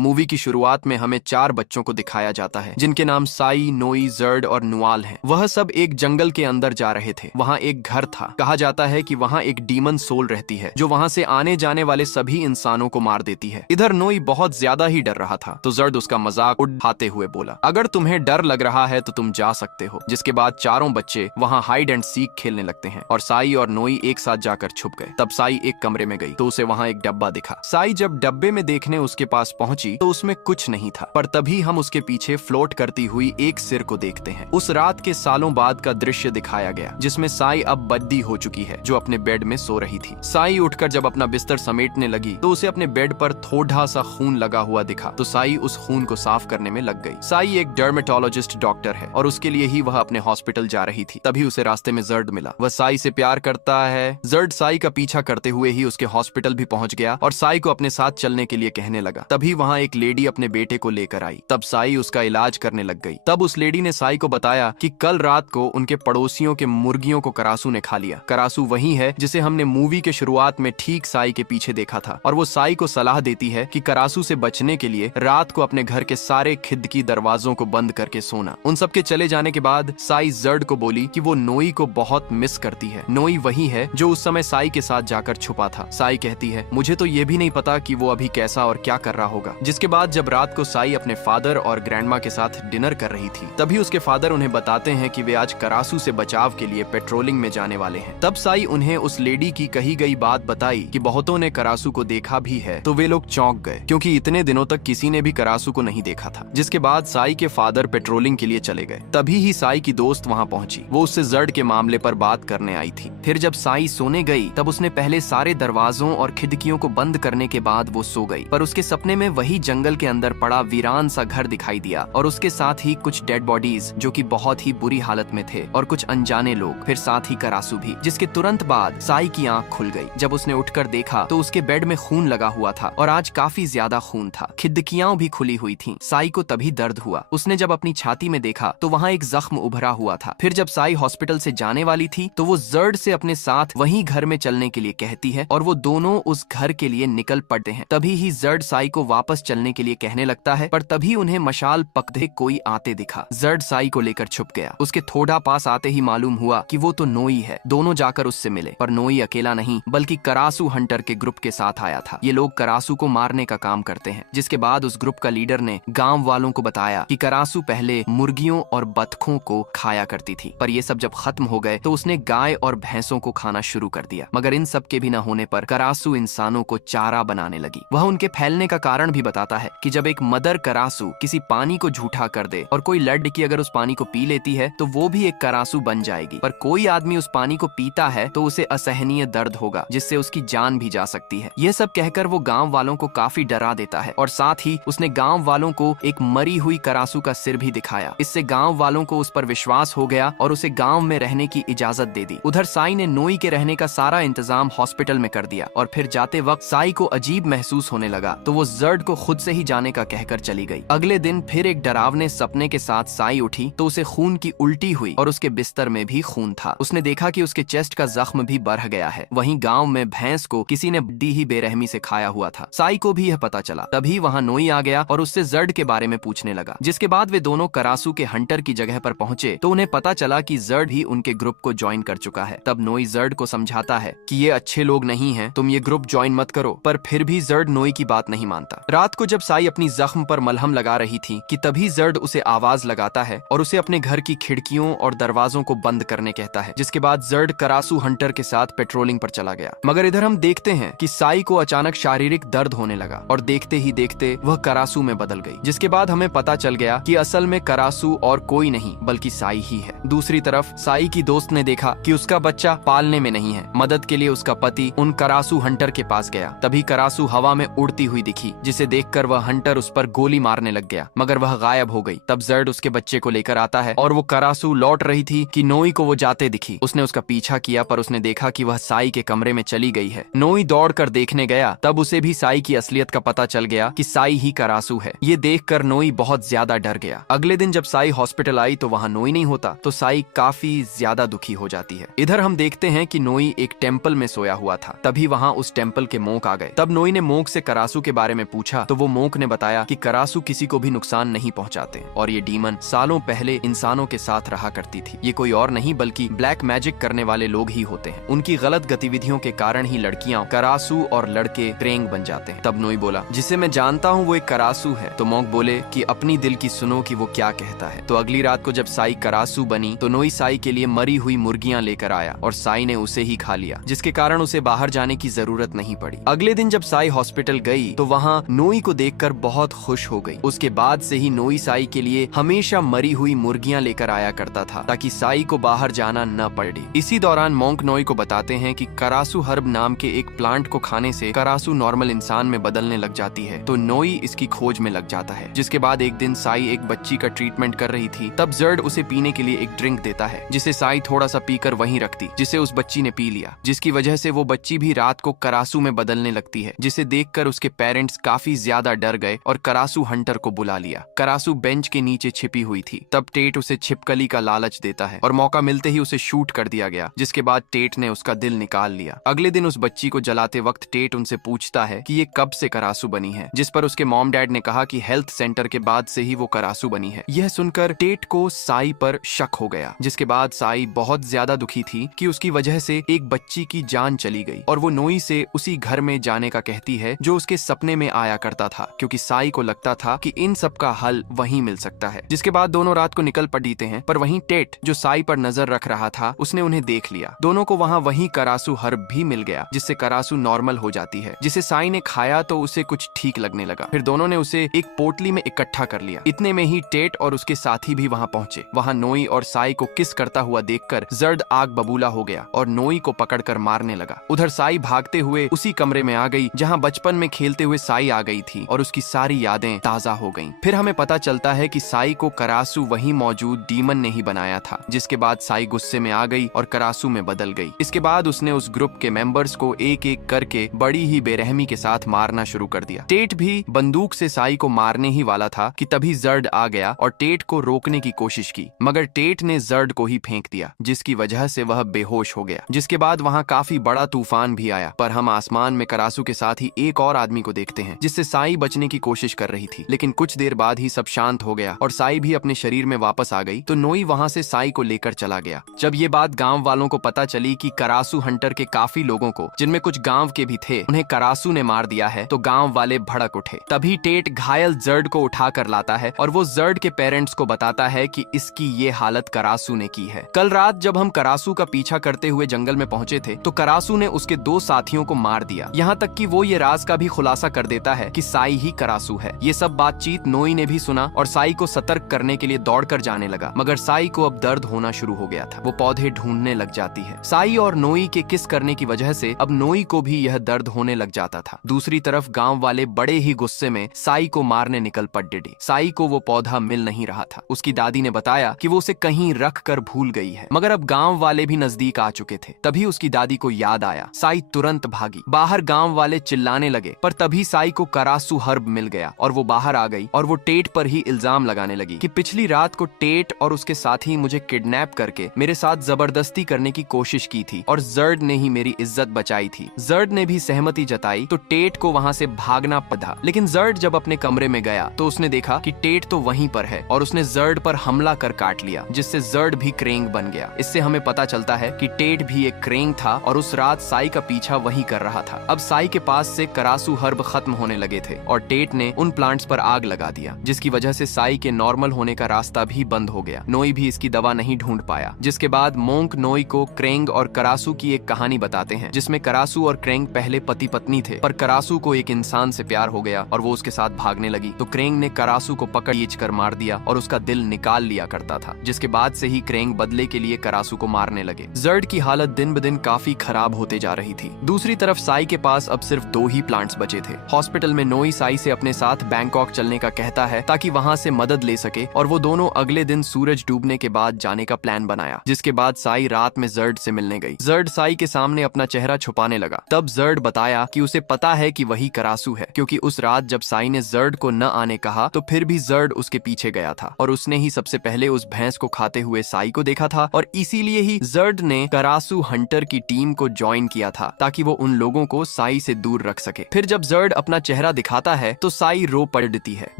Movie की शुरुआत में हमें 4 बच्चों को दिखाया जाता है जिनके नाम साई, नोई, जर्ड और नुआल हैं। वह सब एक जंगल के अंदर जा रहे थे। वहाँ एक घर था। कहा जाता है कि वहाँ एक डीमन सोल रहती है जो वहाँ से आने जाने वाले सभी इंसानों को मार देती है। इधर नोई बहुत ज्यादा ही डर रहा था तो जर्ड उसका मजाक उड़ाते हुए बोला, अगर तुम्हें डर लग रहा है तो तुम जा सकते हो। जिसके बाद चारों बच्चे वहाँ हाइड एंड सीक खेलने लगते हैं और साई और नोई एक साथ जाकर छुप गए। तब साई एक कमरे में गई तो उसे वहाँ एक डब्बा दिखा। साई जब डब्बे में देखने उसके पास पहुंची तो उसमें कुछ नहीं था, पर तभी हम उसके पीछे फ्लोट करती हुई एक सिर को देखते हैं। उस रात के सालों बाद का दृश्य दिखाया गया जिसमें साई अब बद्दी हो चुकी है जो अपने बेड में सो रही थी। साई उठकर जब अपना बिस्तर समेटने लगी तो उसे अपने बेड पर थोड़ा सा खून लगा हुआ दिखा तो साई उस खून को साफ करने में लग गई। साई एक डर्मेटोलॉजिस्ट डॉक्टर है और उसके लिए ही वह अपने हॉस्पिटल जा रही थी। तभी उसे रास्ते में जर्ड मिला। वह साई से प्यार करता है। जर्ड साई का पीछा करते हुए ही उसके हॉस्पिटल भी पहुंच गया और साई को अपने साथ चलने के लिए कहने लगा। तभी वहाँ एक लेडी अपने बेटे को लेकर आई। तब साई उसका इलाज करने लग गई। तब उस लेडी ने साई को बताया कि कल रात को उनके पड़ोसियों के मुर्गियों को करासू ने खा लिया। करासू वही है जिसे हमने मूवी के शुरुआत में ठीक साई के पीछे देखा था और वो साई को सलाह देती है कि करासू से बचने के लिए रात को अपने घर के सारे खिड़की दरवाजों को बंद करके सोना। उन सबके चले जाने के बाद साई जर्ड को बोली कि वो नोई को बहुत मिस करती है। नोई वही है जो उस समय साई के साथ जाकर छुपा था। साई कहती है, मुझे तो ये भी नहीं पता कि वो अभी कैसा और क्या कर रहा होगा। जिसके बाद जब रात को साई अपने फादर और ग्रैंडमा के साथ डिनर कर रही थी तभी उसके फादर उन्हें बताते हैं कि वे आज करासू से बचाव के लिए पेट्रोलिंग में जाने वाले हैं। तब साई उन्हें उस लेडी की कही गई बात बताई कि बहुतों ने करासू को देखा भी है तो वे लोग चौंक गए क्योंकि इतने दिनों तक किसी ने भी करासू को नहीं देखा था। जिसके बाद साई के फादर पेट्रोलिंग के लिए चले गए। तभी ही साई की दोस्त वहाँ पहुंची। वो उससे जर्ड के मामले पर बात करने आई थी। फिर जब साई सोने गई तब उसने पहले सारे दरवाजों और खिड़कियों को बंद करने के बाद वो सो गई, पर उसके सपने में वही जंगल के अंदर पड़ा वीरान सा घर दिखाई दिया और उसके साथ ही कुछ डेड बॉडीज जो कि बहुत ही बुरी हालत में थे और कुछ अनजाने लोग, फिर साथ ही करासू भी। जिसके तुरंत बाद साई की आंख खुल गई। जब उसने उठकर देखा तो उसके बेड में खून लगा हुआ था और आज काफी ज्यादा खून था। खिड़कियां भी खुली हुई थीं। साई को तभी दर्द हुआ। उसने जब अपनी छाती में देखा तो वहाँ एक जख्म उभरा हुआ था। फिर जब साई हॉस्पिटल से जाने वाली थी तो वो जर्ड से अपने साथ वहीं घर में चलने के लिए कहती है और वो दोनों उस घर के लिए निकल पड़ते हैं। तभी ही जर्ड साई को वापस चलने के लिए कहने लगता है, पर तभी उन्हें मशाल पकड़े कोई आते दिखा। जर्ड साई को लेकर छुप गया। उसके थोड़ा पास आते ही मालूम हुआ कि वो तो नोई है। दोनों जाकर उससे मिले, पर नोई अकेला नहीं बल्कि करासू हंटर के ग्रुप के साथ आया था। ये लोग करासू को मारने का काम करते हैं। जिसके बाद उस ग्रुप का लीडर ने गाँव वालों को बताया कि करासू पहले मुर्गियों और बतखों को खाया करती थी, पर ये सब जब खत्म हो गए तो उसने गाय और भैंसों को खाना शुरू कर दिया। मगर इन सब के भी न होने पर करासू इंसानों को चारा बनाने लगी। वह उनके फैलने का कारण भी बताता है कि जब एक मदर करासू किसी पानी को झूठा कर दे और कोई लड़की अगर उस पानी को पी लेती है तो वो भी एक करासू बन जाएगी, पर कोई आदमी उस पानी को पीता है तो उसे असहनीय दर्द होगा जिससे उसकी जान भी जा सकती है। ये सब कहकर वो गाँव वालों को काफी डरा देता है और साथ ही उसने गाँव वालों को एक मरी हुई करासू का सिर भी दिखाया। इससे गाँव वालों को उस पर विश्वास हो गया और उसे गाँव में रहने की इजाजत दे दी। उधर साई ने नोई के रहने का सारा इंतजाम हॉस्पिटल में कर दिया और फिर जाते वक्त साई को अजीब महसूस होने लगा तो वो जर्ड को खुद से ही जाने का कहकर चली गई। अगले दिन फिर एक डरावने सपने के साथ साई उठी तो उसे खून की उल्टी हुई और उसके बिस्तर में भी खून था। उसने देखा कि उसके चेस्ट का जख्म भी बढ़ गया है। वहीं गांव में भैंस को किसी ने बड़ी ही बेरहमी से खाया हुआ था। साई को भी यह पता चला। तभी वहाँ नोई आ गया और उससे जर्ड के बारे में पूछने लगा। जिसके बाद वे दोनों करासू के हंटर की जगह पर पहुंचे तो उन्हें पता चला कि जर्ड भी उनके ग्रुप को ज्वाइन कर चुका है। तब नोई जर्ड को समझाता है कि ये अच्छे लोग नहीं हैं, तुम ये ग्रुप ज्वाइन मत करो, पर फिर भी जर्ड नोई की बात नहीं मानता। रात को जब साई अपनी जख्म पर मलहम लगा रही थी कि तभी जर्ड उसे आवाज लगाता है और उसे अपने घर की खिड़कियों और दरवाजों को बंद करने कहता है। जिसके बाद जर्ड करासू हंटर के साथ पेट्रोलिंग पर चला गया। मगर इधर हम देखते हैं कि साई को अचानक शारीरिक दर्द होने लगा और देखते ही देखते वह करासू में बदल गई। जिसके बाद हमें पता चल गया कि असल में करासू और कोई नहीं बल्कि साई ही है। दूसरी तरफ साई की दोस्त ने देखा कि उसका बच्चा पालने में नहीं है। मदद के लिए उसका पति उन करासू हंटर के पास गया। तभी करासू हवा में उड़ती हुई दिखी जिसे देखकर वह हंटर उस पर गोली मारने लग गया, मगर वह गायब हो गई। तब जर्ड उसके बच्चे को लेकर आता है और वो करासू लौट रही थी कि नोई को वो जाते दिखी। उसने उसका पीछा किया पर उसने देखा कि वह साई के कमरे में चली गई है। नोई दौड़कर देखने गया तब उसे भी साई की असलियत का पता चल गया कि साई ही करासू है। ये देखकर नोई बहुत ज्यादा डर गया। अगले दिन जब साई हॉस्पिटल आई तो वहाँ नोई नहीं होता तो साई काफी ज्यादा दुखी हो जाती है। इधर हम देखते हैं कि नोई एक टेम्पल में सोया हुआ था। तभी वहाँ उस टेम्पल के मोंक आ गए। तब नोई ने मोंक से करासू के बारे में पूछा तो वो मोंक ने बताया कि करासू किसी को भी नुकसान नहीं पहुंचाते और ये डीमन सालों पहले इंसानों के साथ रहा करती थी। ये कोई और नहीं बल्कि ब्लैक मैजिक करने वाले लोग ही होते हैं। उनकी गलत गतिविधियों के कारण ही लड़कियां करासू और लड़के क्रेंग बन जाते हैं। तब नोई बोला, जिसे मैं जानता हूँ वो एक करासू है। तो मोंक बोले कि अपनी दिल की सुनो कि वो क्या कहता है। तो अगली रात को जब साई करासू बनी तो नोई साई के लिए मरी हुई मुर्गियां लेकर आया और साई ने उसे ही खा लिया, जिसके कारण उसे बाहर जाने की जरूरत नहीं पड़ी। अगले दिन जब साई हॉस्पिटल गई तो वहाँ नोई को देखकर बहुत खुश हो गई। उसके बाद से ही नोई साई के लिए हमेशा मरी हुई मुर्गियां लेकर आया करता था ताकि साई को बाहर जाना न पड़े। इसी दौरान मोंक नोई को बताते हैं कि करासू हर्ब नाम के एक प्लांट को खाने से करासू नॉर्मल इंसान में बदलने लग जाती है। तो नोई इसकी खोज में लग जाता है। जिसके बाद एक दिन साई एक बच्ची का ट्रीटमेंट कर रही थी, तब जर्ड उसे पीने के लिए एक ड्रिंक देता है, जिसे साई थोड़ा सा पीकर वहीं रखती, जिसे उस बच्ची ने पी लिया, जिसकी वजह से वो बच्ची भी रात को करासू में बदलने लगती है, जिसे देखकर उसके पेरेंट्स काफी ज्यादा डर गए और करासू हंटर को बुला लिया। करासू बेंच के नीचे छिपी हुई थी। तब टेट उसे छिपकली का लालच देता है और मौका मिलते ही उसे शूट कर दिया गया, जिसके बाद टेट ने उसका दिल निकाल लिया। अगले दिन उस बच्ची को जलाते वक्त टेट उनसे पूछता है कि ये कब से करासू बनी है, जिस पर उसके मॉम डैड ने कहा कि हेल्थ सेंटर के बाद से ही वो करासू बनी है। यह सुनकर टेट को साई पर शक हो गया, जिसके बाद साई बहुत ज्यादा दुखी थी कि उसकी वजह से एक बच्ची की जान चली गई और वो नोई से उसी घर में जाने का कहती है जो उसके सपने में आया करता था, क्योंकि साई को लगता था कि इन सब का हल वहीं मिल सकता है। जिसके बाद दोनों रात को निकल पड़ते हैं, पर वहीं टेट जो साई पर नजर रख रहा था उसने उन्हें देख लिया। दोनों को वहाँ वही करासू हर्ब भी मिल गया, जिससे करासू नॉर्मल हो जाती है, जिसे साई ने खाया तो उसे कुछ ठीक लगने लगा। फिर दोनों ने उसे एक पोटली में इकट्ठा कर लिया। इतने में ही टेट और उसके साथी भी वहाँ पहुंचे। वहाँ नोई और साई को किस करता हुआ देखकर जर्ड आग बबूला हो गया और नोई को पकड़कर मारने लगा। उधर साई भागते हुए उसी कमरे में आ गई जहाँ बचपन में खेलते हुए साई आ गई थी और उसकी सारी यादें ताजा हो गईं। फिर हमें पता चलता है कि साई को करासू वहीं मौजूद डीमन ने ही बनाया था, जिसके बाद साई गुस्से में आ गई और करासू में बदल गई। इसके बाद उसने उस ग्रुप के मेंबर्स को एक एक करके बड़ी ही बेरहमी के साथ मारना शुरू कर दिया। टेट भी बंदूक से साई को मारने ही वाला था कि तभी जर्ड आ गया और टेट को रोकने की कोशिश की, मगर टेट ने जर्ड को ही फेंक दिया, जिसकी वजह से वह बेहोश हो गया। जिसके बाद वहाँ काफी बड़ा तूफान भी आया, पर हम आसमान में करासू के साथ ही एक और आदमी को देखते हैं, जिससे साई बचने की कोशिश कर रही थी। लेकिन कुछ देर बाद ही सब शांत हो गया और साई भी अपने शरीर में वापस आ गई। तो नोई वहाँ से साई को लेकर चला गया। जब ये बात गांव वालों को पता चली कि करासू हंटर के काफी लोगों को, जिनमें कुछ गांव के भी थे, उन्हें करासू ने मार दिया है, तो गांव वाले भड़क उठे। तभी टेट घायल जर्ड को उठा कर लाता है और वो जर्ड के पेरेंट्स को बताता है कि इसकी ये हालत करासू ने की है। कल रात जब हम करासू का पीछा करते हुए जंगल में पहुंचे थे तो करासू ने उसके 2 साथियों को मार दिया। यहाँ तक कि वो ये राज का भी खुलासा कर देता है कि साई ही करासू है। ये सब बातचीत नोई ने भी सुना और साई को सतर्क करने के लिए दौड़कर जाने लगा, मगर साई को अब दर्द होना शुरू हो गया था। वो पौधे ढूंढने लग जाती है। साई और नोई के किस करने की वजह से अब नोई को भी यह दर्द होने लग जाता था। दूसरी तरफ गांव वाले बड़े ही गुस्से में साई को मारने निकल पड़े। साई को वो पौधा मिल नहीं रहा था। उसकी दादी ने बताया कि वो उसे कहीं रख कर भूल गई है, मगर अब गांव वाले भी नजदीक आ चुके थे। तभी उसकी दादी को याद आया। साई तुरंत भागी। बाहर गांव वाले चिल्लाने लगे, पर तभी साई को करासू हर्ब मिल गया और वो बाहर आ गई और वो टेट पर ही इल्जाम लगाने लगी कि पिछली रात को टेट और उसके साथी मुझे किडनैप करके मेरे साथ जबरदस्ती करने की कोशिश की थी और जर्ड ने ही मेरी इज्जत बचाई थी। जर्ड ने भी सहमति जताई तो टेट को वहाँ से भागना पड़ा। लेकिन जर्ड जब अपने कमरे में गया तो उसने देखा कि टेट तो वहीं पर है और उसने जर्ड पर हमला कर काट लिया, जिससे जर्ड भी क्रेंग बन गया। इससे हमें पता चलता है कि टेट भी एक क्रेंग था और उस रात साई का पीछा वही कर रहा था। अब साई के पास से करासू हर्ब खत्म होने लगे थे और टेट ने उन प्लांट्स पर आग लगा दिया, जिसकी वजह से साई के नॉर्मल होने का रास्ता भी बंद हो गया। नोई भी इसकी दवा नहीं ढूंढ पाया। जिसके बाद मोंक नोई को क्रेंग और करासू की एक कहानी बताते हैं, जिसमें करासू और क्रेंग पहले पति पत्नी थे, पर करासू को एक इंसान से प्यार हो गया और वो उसके साथ भागने लगी। तो क्रेंग ने करासू को पकड़ खींच कर मार दिया और उसका दिल निकाल लिया करता था। जिसके बाद से ही क्रेंग बदले के लिए करासू को मारने लगे। जर्ड की हालत दिन ब दिन काफी खराब होते जा रही थी। दूसरी तरफ साई के पास अब सिर्फ 2 ही प्लांट्स बचे थे। हॉस्पिटल में नोई साई से अपने साथ बैंकॉक चलने का कहता है ताकि वहाँ से मदद ले सके और वो दोनों अगले दिन सूरज डूबने के बाद जाने का प्लान बनाया। जिसके बाद साई रात में जर्ड से मिलने गई। जर्ड साई के सामने अपना चेहरा छुपाने लगा। तब जर्ड बताया कि उसे पता है कि वही करासू है, क्योंकि उस रात जब साई ने जर्ड को न आने कहा तो फिर भी जर्ड उसके पीछे गया था और उसने ही सबसे पहले उस भैंस को खाते हुए साई को देखा था और इसीलिए ही जर्ड ने करासू हंटर की टीम को ज्वाइन किया था ताकि वो उन लोगों को साई से दूर रख सके। फिर जब जर्ड अपना चेहरा दिखाता है तो साई रो पड़ती है।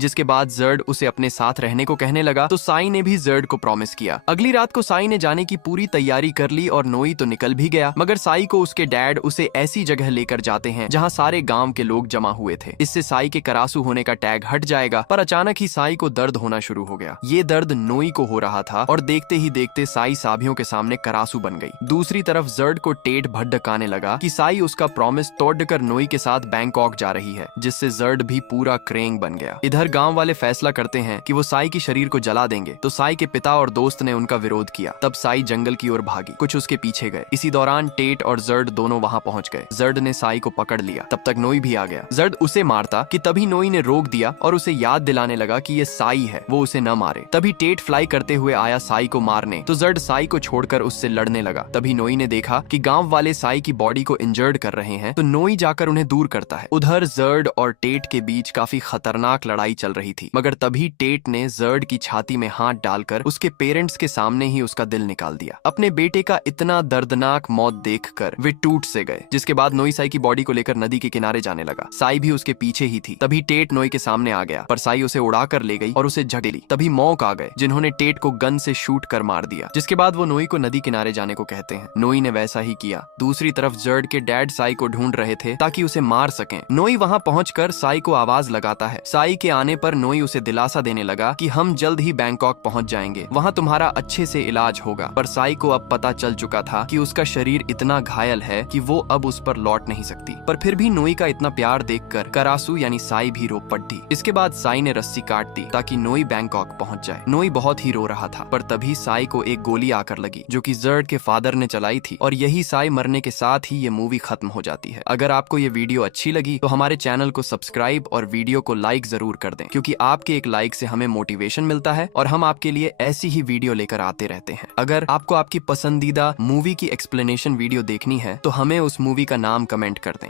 जिसके बाद जर्ड उसे अपने साथ रहने को कहने लगा तो साई ने भी जर्ड को प्रॉमिस किया। अगली रात को साई ने जाने की पूरी तैयारी कर ली और नोई तो निकल भी गया, मगर साई को उसके डैड उसे ऐसी जगह लेकर जाते हैं जहाँ सारे गांव के लोग जमा हुए थे। इससे साई के करासू होने का टैग हट जाएगा, पर अचानक ही साई को दर्द होना शुरू हो गया। ये दर्द नोई को हो रहा था और देखते ही देखते साई साभियों के सामने करासू बन गई। दूसरी तरफ जर्ड को टेट भड़काने लगा कि साई उसका प्रॉमिस तोड़कर नोई के साथ बैंकॉक जा रही है, जिससे जर्ड भी पूरा क्रेंग बन गया। इधर गांव वाले फैसला करते हैं कि वो साई की शरीर को जला देंगे, तो साई के पिता और दोस्त ने उनका विरोध किया। तब साई जंगल की ओर भागी, कुछ उसके पीछे गए। इसी दौरान टेट और जर्ड दोनों वहां पहुंच गए। जर्ड ने साई को पकड़ लिया, तब तक नोई भी आ गया। जर्ड उसे मारता कि तभी नोई ने रोक दिया और उसे याद दिलाने लगा कि ये साई है, वो उसे न मारे। तभी टेट फ्लाई करते हुए आया साई को मारने, तो जर्ड साई को छोड़कर उससे लड़ने लगा। तभी नोई ने देखा कि गांव वाले साई की बॉडी को इंजर्ड कर रहे हैं, तो नोई जाकर उन्हें दूर करता है। उधर जर्ड और टेट के बीच काफी खतरनाक लड़ाई चल रही थी, मगर तभी टेट ने जर्ड की छाती में हाथ डालकर उसके पेरेंट्स के सामने ही उसका दिल निकाल दिया। अपने बेटे का इतना दर्दनाक मौत देखकर वे टूट से गए। जिसके बाद नोई साई की बॉडी को लेकर नदी के किनारे जाने लगा। साई भी उसके पीछे ही थी। तभी टेट नोई के सामने आ गया, पर साई उसे उड़ाकर ले गई और उसे झकेली। तभी मौक आ गए, जिन्होंने टेट को गन से शूट कर मार दिया। जिसके बाद वो नोई को नदी किनारे जाने को कहते हैं। नोई ने वैसा ही किया। दूसरी तरफ जर्ड के डैड साई को ढूंढ रहे थे ताकि उसे मार सकें। नोई वहां पहुंचकर साई को आवाज लगाता है। साई के आने पर नोई उसे दिलासा देने लगा कि हम जल्द ही बैंकॉक पहुंच जाएंगे, वहां तुम्हारा अच्छे से इलाज होगा। पर साई को अब पता चल चुका था कि उसका शरीर इतना घायल है कि वो अब उस पर लौट नहीं सकती। पर फिर भी नोई का इतना प्यार देखकर करासू यानी साई भी रो पड़ी। इसके बाद साई ने रस्सी काट दी ताकि नोई बैंकॉक पहुंच जाए। नोई बहुत ही रो रहा था, पर तभी साई को एक गोली आकर लगी, जो कि जर्ड के फादर ने चलाई थी, और यही साई मरने के साथ ही ये मूवी खत्म हो जाती है। अगर आपको ये वीडियो अच्छी लगी तो हमारे चैनल को सब्सक्राइब और वीडियो को लाइक जरूर कर दें, क्योंकि आपके एक लाइक से हमें मोटिवेशन मिलता है और हम आपके लिए ऐसी ही वीडियो लेकर आते रहते हैं। अगर आपको आपकी पसंदीदा मूवी की एक्सप्लेनेशन वीडियो देखनी है तो हमें उस मूवी का नाम कमेंट कर दें।